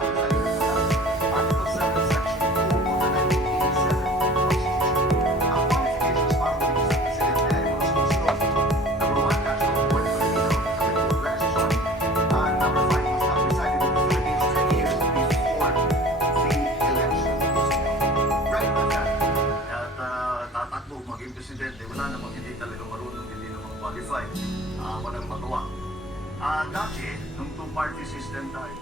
Article 7, Section 2 of the 1987 Constitution. Ang qualifications para maging isang presidente ay mga susunod. Number 1, national authority Filipino, number 2, election, number 5, must have resided in the Philippines 10 years before the election. Right on that. At tatakbo, maging presidente, wala namang hindi talaga marunong, hindi namang qualified, walang magawa. Dati, nung two-party system tayo,